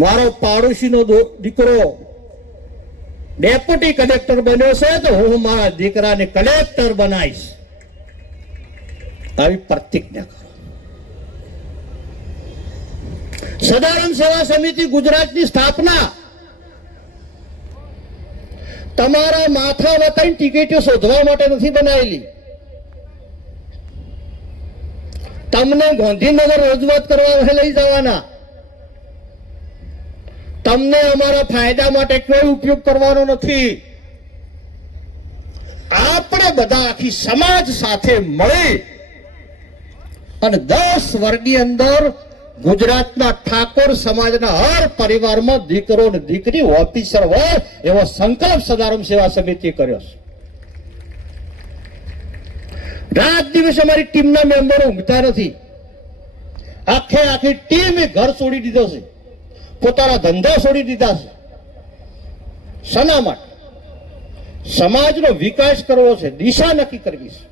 મારો પાડોશીનો દીકરો deputy collector બન્યો છે તો હું મારા દીકરાને કલેક્ટર બનાવીશ. આવી પ્રતિજ્ઞા કરો. સદાનંદ સેવા સમિતિ ગુજરાતની સ્થાપના. તમારા માથા વતાની ટિકિટો શોધવા માટે નથી બનાવેલી. તમને ગાંધીનગર રજૂઆત કરવા લઈ જવાના. તમને અમારા ફાયદા માટે કોઈ ઉપયોગ કરવાનો નથી. આપણે બધા આખી સમાજ સાથે મળી અને દસ વર્ગની અંદર ગુજરાતના ઠાકોર સમાજના હર પરિવારમાં દીકરો અને દીકરી ઓફિસર હોય એવો સંકલ્પ સદારામ સેવા સમિતિ કર્યો છે. રાત દિવસ અમારી ટીમના મેમ્બરો ઊંઘતા નથી. આખે આખી ટીમે ઘર છોડી દીધો છે. પોતાના ધંધા છોડી દીધા છે. શના માટે? સમાજનો વિકાસ કરવો છે, દિશા નક્કી કરવી છે.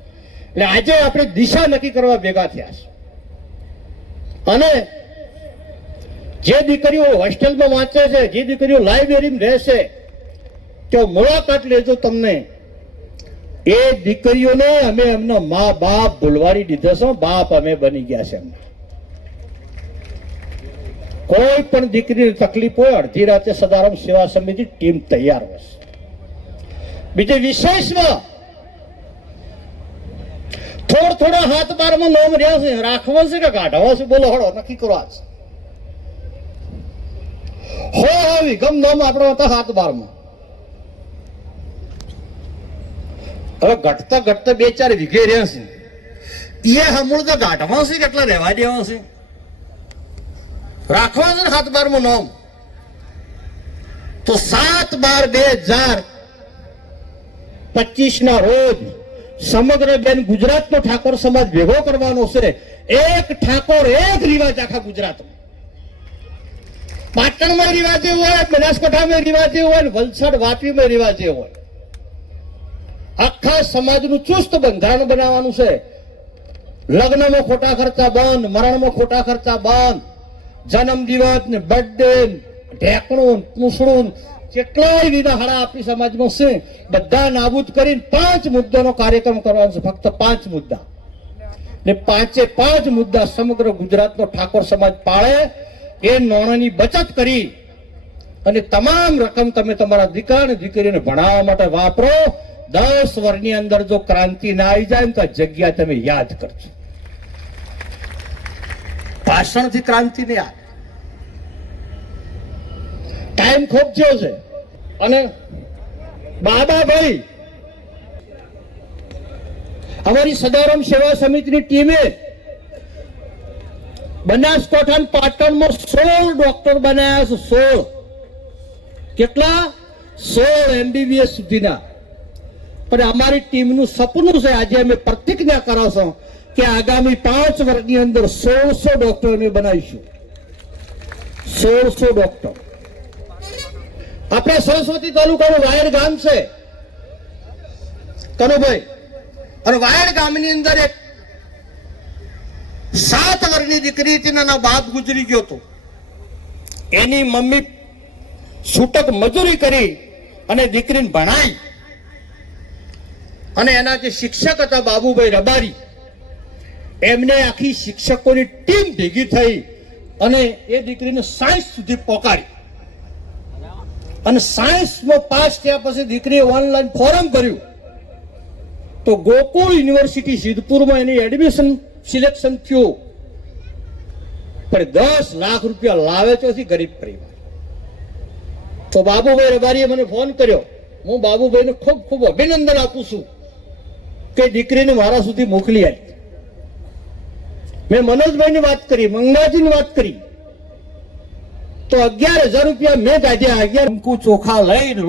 એટલે આજે આપણે દિશા નક્કી કરવા ભેગા થયા છે. અને જે દીકરીઓ હોસ્ટેલમાં વાંચે છે, જે દીકરીઓ લાઇબ્રેરીમાં રહેશે તો મુલાકાત લેજો તમને. એ દીકરીઓને અમે એમના મા બાપ ભૂલવાડી દીધા છે બાપ અમે બની ગયા છે એમના. કોઈ પણ દીકરીને તકલીફ હોય, અડધી રાતે સદારામ સેવા સમિતિ ટીમ તૈયાર હોય છે. બીજે વિશેષમાં થોડ થોડા હાથ બારમાં નોમ રહ્યા છે. રાખવો છે કે કાઢવો છે? બોલો, હળો, નક્કી કરો આજ. હો, આવી વિગમ નોમ આપણો હતા હાથ બારમાં. હવે ઘટતા ઘટતા બે ચાર વીઘે રહ્યા છે. એ હમણાં તો ગાંઠવા છે, કેટલા રહેવા દેવા છે? રાખવા છે ને હાથ બારમાં નામ? તો સાત બાર બે હજાર પચીસ ના રોજ સમગ્ર બેન ગુજરાતનો ઠાકોર સમાજ ભેગો કરવાનો છે. એક ઠાકોર, એક રિવાજ આખા ગુજરાતમાં. પાટણમાં એવો હોય, બનાસકાંઠામાં રિવાજે હોય, ને વલસાડ, વાપીમાં રિવાજે હોય. આખા સમાજનું ચુસ્ત બંધારણ બનાવવાનું છે. લગ્નમાં ખોટા ખર્ચા બંધ, મરણમાં ખોટા ખર્ચા બંધ. જન્મ દિવસ ને બર્થડે ઢેકણું પૂછડું કેટલાય વિના હાડા આપણી સમાજમાં છે. બધા નાબૂદ કરીને પાંચ મુદ્દાનો કાર્યક્રમ કરવાનો છે. ફક્ત પાંચ મુદ્દા. ને પાંચે પાંચ મુદ્દા સમગ્ર ગુજરાતનો ઠાકોર સમાજ પાળે. એ નાણાંની બચત કરી. અને તમામ રકમ તમે તમારા દીકરા અને દીકરીને ભણાવવા માટે વાપરો. દસ વર્ષની અંદર જો ક્રાંતિ ના આવી જાય ને તો જગ્યા તમે યાદ કરજો. ભાષણથી ક્રાંતિ નહીં આવે. ટાઈમ ખૂબ થયો છે. અને બાબાભાઈ, અમારી સદારામ સેવા સમિતિની ટીમે બનાસકાંઠા પાટણમાં સોળ ડોક્ટર બનાવ્યા છે, સોળ. કેટલા? સોળ એમબીબીએસ સુધીના. પણ અમારી ટીમનું સપનું છે, આજે અમે પ્રતિજ્ઞા કરો છો કે આગામી પાંચ વર્ષની અંદર સોળસો ડોક્ટર અમે બનાવીશું. સોળસો ડોક્ટર. આપણા સરસ્વતી તાલુકાનું વાયડ ગામ છે. કનુભાઈ, અને વાયડ ગામની અંદર એક સાત વર્ષની દીકરી હતી બાપ ગુજરી ગયો હતો. એની મમ્મી છૂટક મજૂરી કરી અને દીકરીને ભણાઈ. અને એના જે શિક્ષક હતા બાબુભાઈ રબારી. એમને આખી શિક્ષકોની ટીમ ભેગી થઈ અને એ દીકરીને સાયન્સ સુધી પહોંચાડી અને સાયન્સમાં પાસ થયા પછી દીકરીએ ઓનલાઈન ફોરમ ભર્યું તો ગોકુળ યુનિવર્સિટી સિદ્ધપુરમાં એની એડમિશન સિલેક્શન થયું. પણ દસ લાખ રૂપિયા લાવે ચોથી ગરીબ પરિવાર. તો બાબુભાઈ રબારીએ મને ફોન કર્યો. હું બાબુભાઈને ખૂબ ખૂબ અભિનંદન આપું છું કે દીકરીને મારા સુધી મોકલી આવી મેં મનોજભાઈની વાત કરી મંગાજીની વાત કરી. તો અગિયાર હજાર રૂપિયા મેં કાઢ્યા અગિયાર ચોખા લઈને